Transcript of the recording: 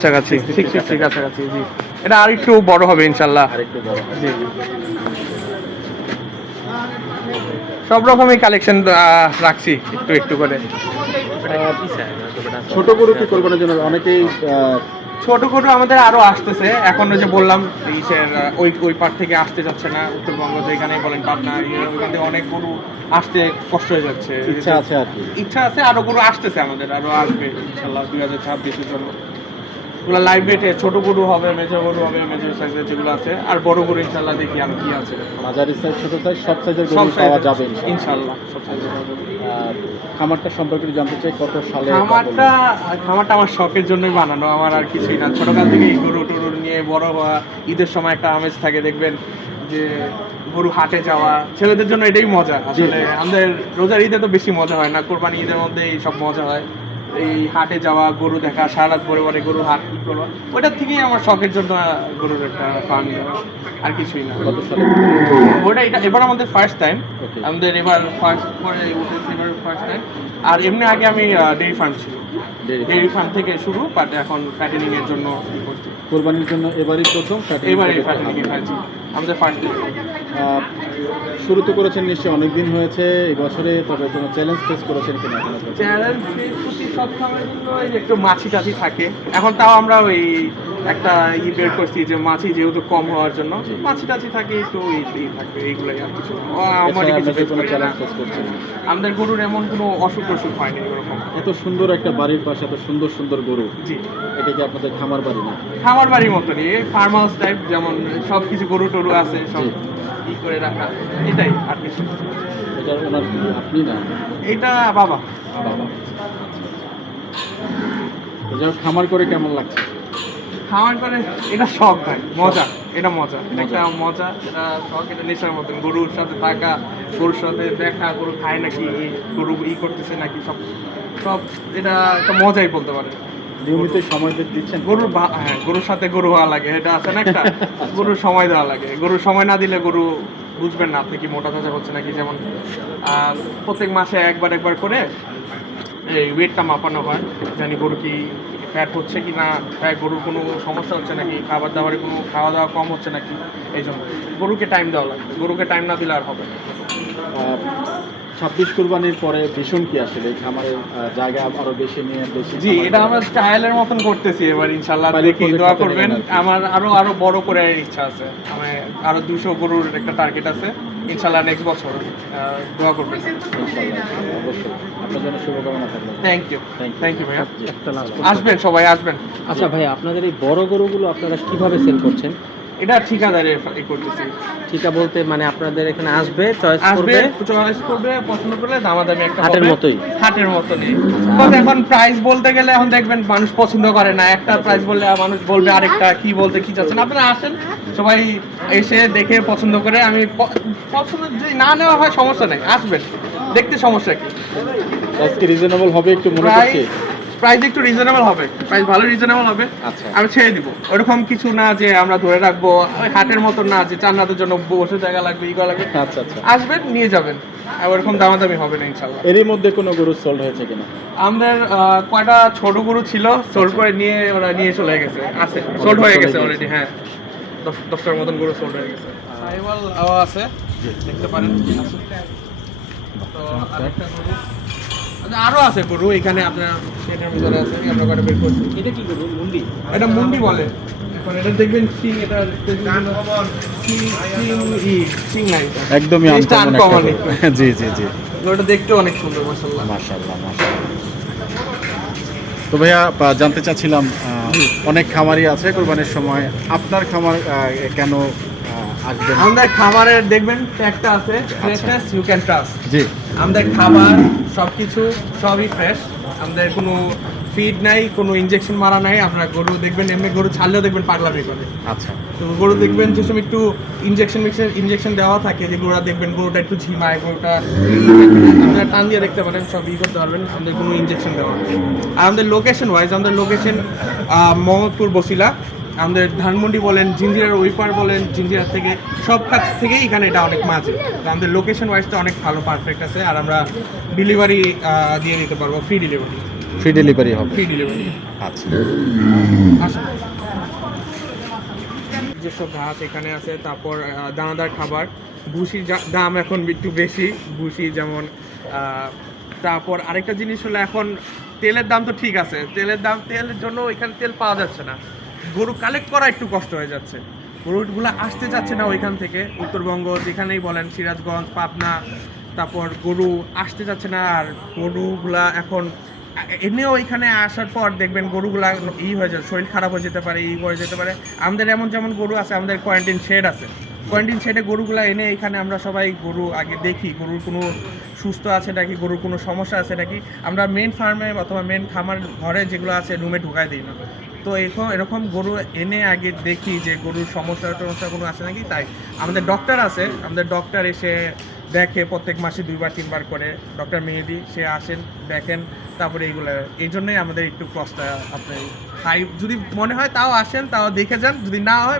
কাছাকাছি 650 কাছাকাছি। জি, এটা আর একটু বড় হবে ইনশাল্লাহ। জি, সব রকমই কালেকশন রাখছি একটু একটু করে। ছোট গরু কি কোরবানির জন্য অনেকেই ছোট গরু আমাদের আরো আসতেছে, এখন ওই যে বললাম ওই পার থেকে আসতে যাচ্ছে না, উত্তরবঙ্গ যেখানেই বলেন পাবনা ওইখান থেকে অনেক গরু আসতে কষ্ট হয়ে যাচ্ছে। ইচ্ছা আছে আর কি, ইচ্ছা আছে, আরো গরু আসতেছে, আমাদের আরো আসবে ইনশাল্লাহ 2026-এর জন্য। ওগুলো লাইভ ওয়েটে ছোট গরু হবে, মেজো গরু হবে, মেজো সাইজের যেগুলো আছে, আর বড় গরু ইনশাল্লাহ দেখি আর কি আছে। মাঝারি সাইজ, ছোট সাইজ, সব সাইজের গরু পাওয়া যাবে ইনশাল্লাহ, সব সাইজের পাওয়া যাবে। খামারটা সম্পর্কে জানতে চাই, কত সালে? খামারটা আমার শখের জন্যই বানানো, আমার আর কিছুই না। ছোটকাল থেকেই গরু টরু নিয়ে বড় হওয়া, ঈদের সময় একটা আমেজ থাকে, দেখবেন যে গরু হাটে যাওয়া ছেলেদের জন্য এটাই মজা আসলে। আমাদের রোজার ঈদে তো বেশি মজা হয় না, কোরবানি ঈদের মধ্যে এই সব মজা হয়। এই হাটে যাওয়া, গরু দেখা, সারা রাত ভরে ভরে গরু হাট কি করবো, ওইটার থেকেই আমার শখের জন্য গরুর একটা ফার্ম, আর কিছুই না। ওটা এবার আমাদের ফার্স্ট টাইম, আমাদের এবার ফার্স্ট করে উঠেছে, এবার ফার্স্ট টাইম। আর এমনি আগে আমি ডেইরি ফার্ম ছিল, ডেইরি ফার্ম থেকে শুরু, বাট এখন ফ্যাটেনিং এর জন্য করছি। কোরবানির জন্য এবারই প্রথম? এবারে ফ্যাটেনিং এ খাচ্ছি, আমাদের ফার্স্ট শুরু তো করেছেন নিশ্চয়ই, অনেকদিন হয়েছে এই বছরে, তবে কোনো চ্যালেঞ্জ ফেস করেছেন কিনা? চ্যালেঞ্জ ফেস করছি সব সময়ের জন্য, একটু মাছি টাছি থাকে। এখন তাও আমরা ওই একটা বের করছি যে মাছি যেহেতু কম হওয়ার জন্য মাছি টাছি থাকে, একটু থাকে, এইগুলাই আর কিছু আমাদের গরুর এমন কোনো অসুখ টসুখ হয়নি এরকম। এত সুন্দর একটা বাড়ির পাশে এত সুন্দর সুন্দর গরু, জি, এটা কি আপনাদের খামার বাড়ি না? খামার বাড়ির মতনই, ফার্ম হাউস টাইপ, যেমন সব কিছু গরু টরু আছে সব ই করে রাখা, এটাই আর কিছু। এটা ওনার কি, আপনি না? এটা বাবা। খামার করে কেমন লাগছে? খামার করে এটা শখ ভাই, মজা, এটা মজা, একটা মজা, এটা শখ, এটা নেশার মতন। গরুর সাথে থাকা, গরুর সাথে দেখা, গরু খায় নাকি, গরু করতেছে নাকি, সব সব এটা একটা মজাই বলতে পারে। নিয়মিত সময় দিচ্ছেন হ্যাঁ, গরুর সাথে গরু হওয়া লাগে, এটা আছে না একটা, গরুর সময় দেওয়া লাগে। গরুর সময় না দিলে গরু বুঝবেন না আপনি কি মোটা তাজা হচ্ছে নাকি। যেমন প্রত্যেক মাসে একবার করে এই ওয়েটটা মাপানো হয়, জানি গরু কি ফ্যাট হচ্ছে কি না, গরুর কোনো সমস্যা হচ্ছে নাকি, খাবার দাবারে কোনো খাওয়া দাওয়া কম হচ্ছে নাকি। এই জন্য গরুকে টাইম দেওয়া লাগবে, গরুকে টাইম না দিলে আর হবে না। 26 কুরবানির পরে ভীষণ কি আসলে খামারের জায়গা আরো বেশি নিয়ে জি, এটা আমরা ট্রায়ালের মতন করতেছি এবার ইনশাআল্লাহ, দেখি, দোয়া করবেন। আমার আরো বড় করে ইচ্ছা আছে, আমার আরো 200 গরুর একটা টার্গেট আছে ইনশাআল্লাহ নেক্সট বছর, দোয়া করবেন অবশ্যই। আপনার জন্য শুভকামনা থাকবে। থ্যাংক ইউ ভাইয়া, আসবেন সবাই আসবেন। আচ্ছা ভাই, আপনাদের এই বড় গরুগুলো আপনারা কিভাবে সেল করছেন? এটা ঠিকাদারে করতেছি। ঠিকা বলতে মানে আপনাদের এখানে আসবে, চয়েস করবে, পছন্দ করলে দামাদামি একটা হাটের মতোই? হাটের মতনই। এখন প্রাইস বলতে গেলে এখন দেখবেন মানুষ পছন্দ করে না, একটা প্রাইস বললে মানুষ বলবে আরেকটা, কি বলতে কি চাচ্ছেন। আপনারা আসেন, সবাই এসে দেখে পছন্দ করে, আমি পছন্দ যদি না নেওয়া হয় সমস্যা নেই, আসবেন দেখতে, সমস্যা কি। প্রাইস কি রিজনেবল হবে একটু মনে হচ্ছে? প্রাইস একটু রিজনেবল হবে, প্রাইস ভালো রিজনেবল হবে। আচ্ছা, আমি ছেড়ে দিব, ওরকম কিছু না যে আমরা ধরে রাখবো, হাটের মতন না যে চান্নাদের জন্য বসে জায়গা লাগবে, ই লাগবে। আচ্ছা, আসবেন, নিয়ে যাবেন, ওরকম দামাদামি হবে না ইনশাআল্লাহ। এরই মধ্যে কোনো গরু সোল্ড হয়েছে কিনা? আমাদের কয়টা ছোট গরু ছিল, সোল্ড করে ওরা নিয়ে চলে গেছে, আছে সোল্ড হয়ে গেছে অলরেডি। হ্যাঁ, 10টার মতন গরু সোল্ড হয়ে গেছে। সাইওয়াল আছে, দেখতে পারেন। তো আরেকটা গরু, আরো আছে গরু এখানে, আপনার সেটার ভিতরে আছে, আমরা কয়টা বের করছি। এটা কি গরু? মুন্ডি? এটা মুন্ডি বলে। এখন এটা দেখবেন সিং, এটা সিং নাই, একদমই আনকমন। জি জি জি, গরুটা দেখতে অনেক সুন্দর, মাশাআল্লাহ। তো ভাইয়া জানতে চাচ্ছিলাম, অনেক খামারই আছে কোরবানির সময়, আপনার খামার কেন আসবেন? আমাদের খাবারের দেখবেন ট্যাগটা আছে, ফ্রেশনেস ইউ ক্যান ট্রাস্ট। জি, আমাদের খাবার সবকিছু সবই ফ্রেশ, আমাদের কোনো ফিড নাই, কোনো ইনজেকশন মারা নাই। আপনারা গরু দেখবেন, এমনি গরু ছাড়লেও দেখবেন পাগলামি করে। আচ্ছা, তো গরু দেখবেন যে সময় একটু ইনজেকশন দেওয়া থাকে, যে গরুটা দেখবেন গরুটা একটু ঝিমায়, গরুটা আপনারা টান দিয়ে দেখতে পারেন, সব করতে পারবেন। আমাদের কোনো ইনজেকশন দেওয়া হয়। আর আমাদের লোকেশন ওয়াইজ, আমাদের লোকেশন মোহাম্মদপুর বসিলা, আমাদের ধানমন্ডি বলেন, জিঞ্জিরার ওইপার বলেন, জিঞ্জিরার থেকে সব কাছ থেকেই এখানে এটা অনেক মাঝে। আমাদের লোকেশন ওয়াইজটা অনেক ভালো, পারফেক্ট আছে। আর আমরা ডেলিভারি দিয়ে দিতে পারবো, ফ্রি ডেলিভারি। ফ্রি ডেলিভারি হবে। Free delivery. আচ্ছা, আসুন। যেসব ঘাস এখানে আছে, তারপর দানাদার খাবার, ভুসির দাম এখন একটু বেশি, ভুসি যেমন তারপর আরেকটা জিনিস হলো এখন তেলের দাম তো ঠিক আছে, তেলের জন্য এখানে তেল পাওয়া যাচ্ছে না, গরু কালেক্ট করা একটু কষ্ট হয়ে যাচ্ছে, গরুগুলো আসতে যাচ্ছে না ওইখান থেকে, উত্তরবঙ্গ যেখানেই বলেন, সিরাজগঞ্জ, পাবনা, তারপর গরু আসতে যাচ্ছে না। আর গরুগুলা এখন এমনিও এখানে আসার পর দেখবেন গরুগুলা হয়ে যায়, শরীর খারাপ হয়ে যেতে পারে, হয়ে যেতে পারে। আমাদের এমন যেমন গরু আছে, আমাদের কোয়ারেন্টাইন শেড আছে, কোয়ারেন্টাইন শেডে গরুগুলা এনে এখানে আমরা সবাই গরু আগে দেখি, গরুর কোনো সুস্থ আছে নাকি, গরুর কোনো সমস্যা আছে নাকি, আমরা মেন ফার্মে অথবা মেন খামার ঘরে যেগুলো আছে রুমে ঢুকাই দিই না। তো এরকম গরু এনে আগে দেখি যে গরুর সমস্যা টমস্যা কোনো আছে নাকি। তাই আমাদের ডক্টর আছে, আমাদের ডক্টর এসে দেখে প্রত্যেক মাসে 2বার 3বার করে, ডক্টর মেহেদি, সে আসেন দেখেন, তারপরে এইগুলো, এই জন্যই আমাদের একটু কষ্ট। আপনি হাই যদি মনে হয় তাও আসেন, তাও দেখে যান, যদি না হয়